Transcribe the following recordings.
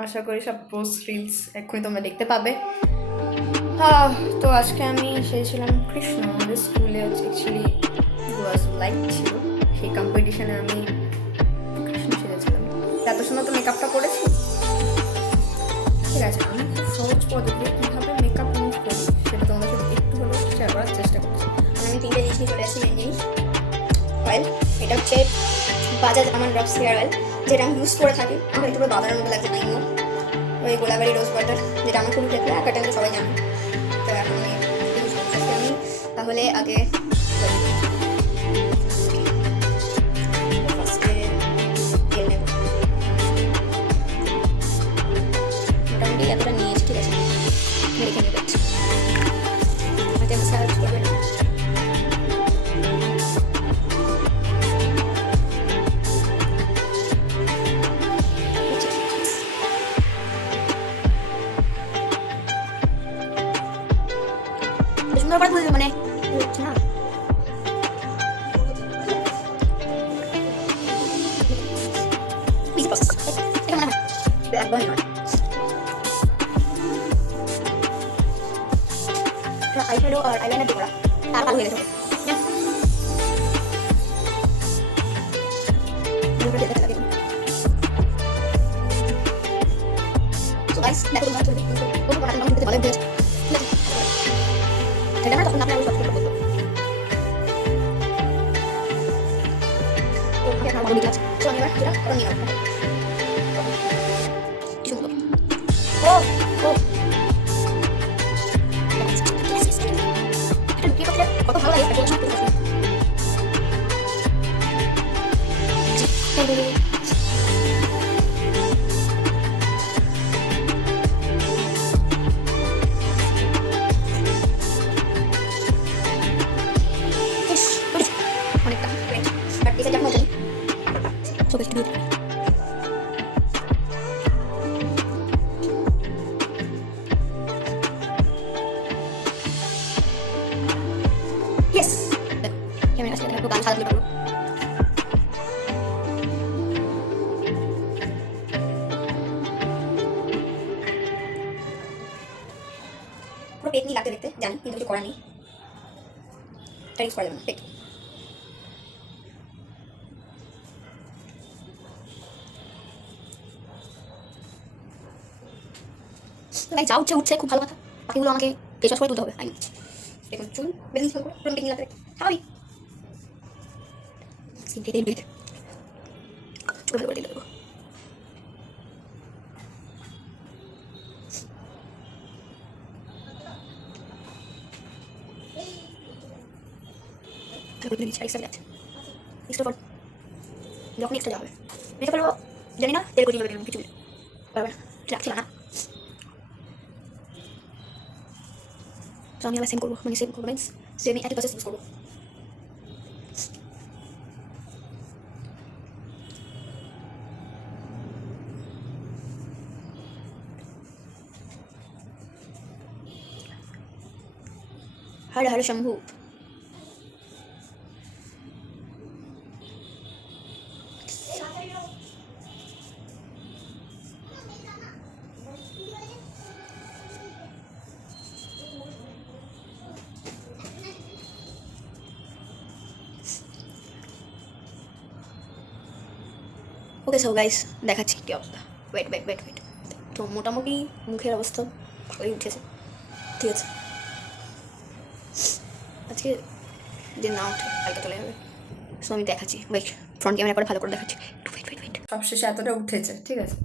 আশা করি সব post reels এক্ষুনি তোমরা দেখতে পাবে। হ্যাঁ, তো আজকে আমি সেরেছিলাম কৃষ্ণ। আমাদের স্কুলে হচ্ছে অ্যাকচুয়ালি ওয়াজ লাইভ ছিল, সেই কম্পিটিশনে আমি কৃষ্ণ সেরেছিলাম। এত সময় তো মেকআপটা করেছি, ঠিক আছে। আমি খুব সহজ পদ্ধতি কীভাবে মেকআপ মুভ করি সেটা তোমাদের সাথে একটু হলেও শেয়ার করার চেষ্টা করছি। আমি 3টে জিনিস নিয়ে চলে আসছি। মেন জিনিস অয়েল, এটা হচ্ছে Bajaj almond drops hair oil, যেটা আমি ইউজ করে থাকি। আমার একটু বাজারের মতো লাগছে তাই ওই গোলাবাড়ি রোজ ওয়াটার, যেটা আমার খুবই ফেভারিট, একটা টাইম তো সবাই জানে। তো এখন আমি ইউজ করতেছি। আমি তাহলে আগে ফার্স্টে তেল নেব। মোটামুটি এতটা নিয়েছি, ঠিক আছে। রেখে নেব, হাতে ম্যাসাজ করবে না। সুন্দর করে তুলবে, মানে হচ্ছে না। একদমই নয়, আইশ্যাডো আর আইলাইনার দিয়ে করা, তার ভালো হয়ে গেছে। দেখো তোমরা চলবে কোনো পড়াতে নাম করতে ভালো হয়েছে, ঠিক আছে। এটা না তখন আপনারা সব করতে বলবো। তো আমি আমার বডি ক্লাস, তো আমি এবার এটা করে নিলাম। কিছু মতো ও ও এটা লুকিয়ে করলে কত ভালো লাগে, এটা সব করতে অনেকটা বাট এটা যখন জানি সব একটু দিয়ে ইয়েস। ক্যামেরা কাছে একটু গান সাদা দিতে পারবো। পুরো পেটনি লাগতে দেখতে জানি, কিন্তু কিছু করার নেই, এটা ইউজ করা যাবে না। পেট ভাই যা উঠছে খুব ভালো কথা। বাকিগুলো আমাকে ফেস ওয়াশ করে তুলতে হবে। দেখুন চুল বেলুন করে পুরো পেটনি লাগতে স্বাভাবিক। সিনকে তেল বেঁধে চুল ভালো করে দিলে দেবো। যখন এক্সট্রা যাবে মেকআপ করবো, জানি না তেল করে দিবে কিছু রাখছিল না। তো আমি আবার সেম করবো, মানে সেম করবো মিনস সেম একই প্রসেস ইউজ করবো। Har Har Shambhu. Okay so guys, দেখাচ্ছি কী অবস্থা। ওয়েট ওয়েট ওয়েট ওয়েট তো মোটামুটি মুখের অবস্থা ভালোই উঠেছে, ঠিক আছে। আজকে যে না উঠে কালকে চলে যাবে, সো আমি দেখাচ্ছি। ওয়েট, ফ্রন্ট ক্যামেরা করে ভালো করে দেখাচ্ছি। একটু ওয়েট ওয়েট ওয়েট। সবশেষে এতটা উঠেছে, ঠিক আছে।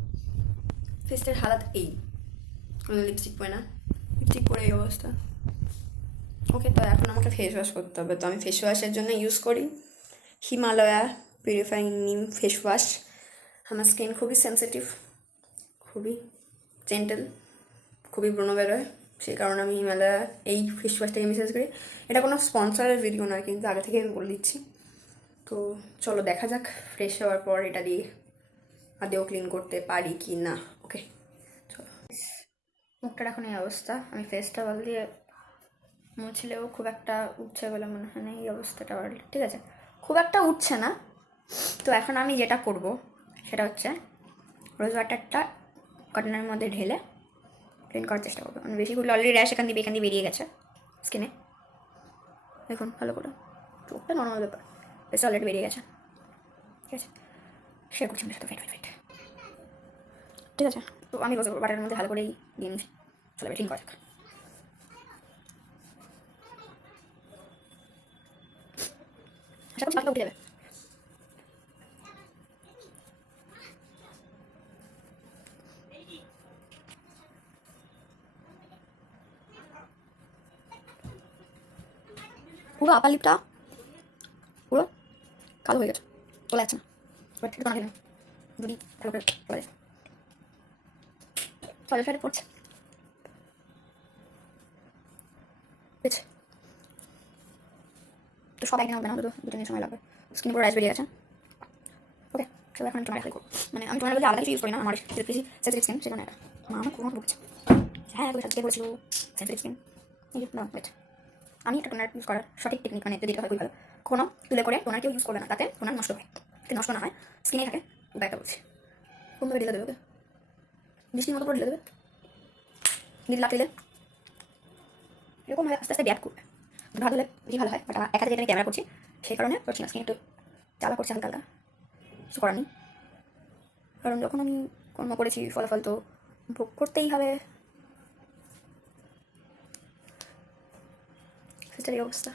ফেসটার হালাত এই, কোনো লিপস্টিক পরে না, লিপস্টিক পরে এই অবস্থা। ওকে, তো এখন আমাকে ফেস ওয়াশ করতে হবে। তো আমি ফেস ওয়াশের জন্য ইউজ করি হিমালয়া পিউরিফাইং নিম ফেস ওয়াশ। আমার স্কিন খুবই সেন্সিটিভ, খুবই জেন্টেল, খুবই ব্রণ বেরোয়, সেই কারণে আমি হিমালয়া এই ফেস ওয়াশটাকে আমি ইউজ করি। এটা কোনো স্পন্সরের ভিডিও নয়, কিন্তু আগে থেকে আমি বলে দিচ্ছি। তো চলো দেখা যাক ফ্রেশ হওয়ার পর এটা দিয়ে আদেও ক্লিন করতে পারি কি না। ওকে চলো। মুখটার এখন এই অবস্থা। আমি ফেস টাওয়াল দিয়ে মুছলেও খুব একটা উঠছে বলে মনে হয় না, এই অবস্থা টাওয়াল, ঠিক আছে, খুব একটা উঠছে না। তো এখন আমি যেটা করব সেটা হচ্ছে রোজ ওয়াটারটা কটনের মধ্যে ঢেলে ক্লিন করার চেষ্টা করবো। আমি বেশিগুলো অলরেডি র্যাশ এখান দিয়ে বেরিয়ে গেছে স্কিনে, দেখুন ভালো করে, চোখটা নর্মাল ব্যাপার, বেশ অলরেডি বেরিয়ে গেছে। ঠিক আছে, শেয়ার করছি সাথে ফেট ফেট। ঠিক আছে, তো আমি রোজ বাটারের মধ্যে ভালো করেই দিয়ে নিচ্ছি। চলো ক্লিন করা যাক। আশা করছি পাতলা উঠে যাবে। পুরো আপার লিপটা পুরো কালো হয়ে গেছে, চলে যাচ্ছে না। বাট এটা তো না, যদি ভালো করে চলে যায় চলে সাইডে পড়ছে পেয়েছে। তো সব একদিন হবে না, দুটো দিনের সময় লাগবে। স্কিন পুরো র্যাশ বেরিয়ে গেছে। ওকে, চলো এখন আমি টোনার অ্যাপ্লাই করবো। মানে আমি টোনার বলতে আলাদা কিছু ইউজ করি না, আমার বেশি সেন্সিটিভ স্কিন, সেখানে এটা মা আমার কোনো বলছে হ্যাঁ তুমি সাথে বলেছিল সেন্সিটিভ স্কিন। এই যে না ওয়েট, আমি একটা টোনার ইউজ করার সঠিক টেকনিক, মানে যদি এটা হয় খুবই ভালো। কোনো তুলে করে টোনার কেউ ইউজ করবে না, তাতে টোনার নষ্ট হয়, যাতে নষ্ট না হয় স্কিনে থাকে উপায়টা বলছি। কোনভাবে ঢেলে দেবে, ওকে বৃষ্টির মতো করে ঢেলে দেবে, দিদি লাফ দিলে এরকমভাবে আস্তে আস্তে ব্যাক করবে। ভালো হলে বেশি ভালো হয়, বাট আমার এক হাতে যেটা আমি ক্যামেরা করছি সেই কারণে করছি না, স্কিন একটু চালা করছে হালকা হালকা, কিছু করার নেই। কারণ যখন আমি কর্ম করেছি ফলাফল তো ভোগ করতেই হবে, সেটারই অবস্থা।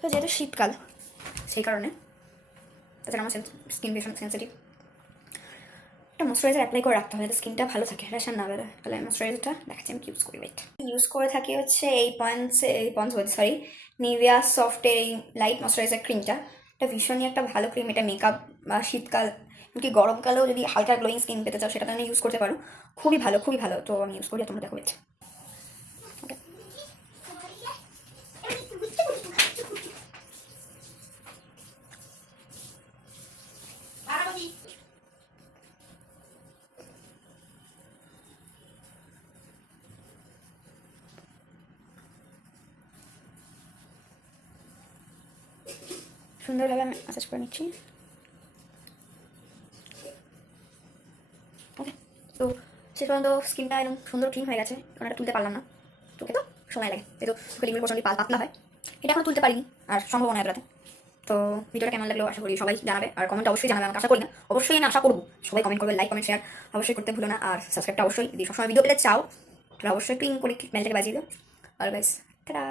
তো যেহেতু শীতকাল সেই কারণে, তাছাড়া আমার স্কিন ভীষণ সেন্সিটিভ, একটা ময়শ্চারাইজার অ্যাপ্লাই করে রাখতে হবে যাতে স্কিনটা ভালো থাকে, রেশন না বেরোয়। তাহলে ময়শ্চারাইজারটা দেখাচ্ছি আমি ইউজ করি। ওয়েট, ইউজ করে থাকি হচ্ছে এই পন্স বলছি সরি, নিভিয়া সফটের এই লাইট ময়শ্চারাইজার ক্রিমটা। এটা ভীষণই একটা ভালো ক্রিম, এটা মেকআপ বা শীতকাল এমনকি গরমকালেও যদি হালকা গ্লোয়িং স্কিন পেতে চাও সেটা তুমি ইউজ করতে পারো, খুবই ভালো খুবই ভালো। তো আমি ইউজ করি, তোমরা দেখো। ওকে, সুন্দরভাবে আমি ম্যাসাজ করে নিচ্ছি। ওকে, তো শেষ পর্যন্ত স্কিনটা একদম সুন্দর ক্লিন হয়ে গেছে। কারণ এটা তুলতে পারলাম না, তোকে তো সময় লাগে, যেহেতু তোকে লিঙ্গের প্রচন্ড পাতলা হয়, এটা এখন তুলতে পারিনি আর সম্ভব নয় এতটাতে। তো ভিডিওটা কেমন লাগলো আশা করি সবাই জানাবে, আর কমেন্ট অবশ্যই জানাবে, আমাকে আশা করি না অবশ্যই আমি আশা করবো সবাই কমেন্ট করবে, লাইক কমেন্ট শেয়ার অবশ্যই করতে ভুলো না। আর সাবস্ক্রাইবটা অবশ্যই, যদি সবসময় ভিডিও পেতে চাও তাহলে অবশ্যই ক্লিক করে বেলটাকে বাজিয়ে দিও। আর গাইস, টাটা।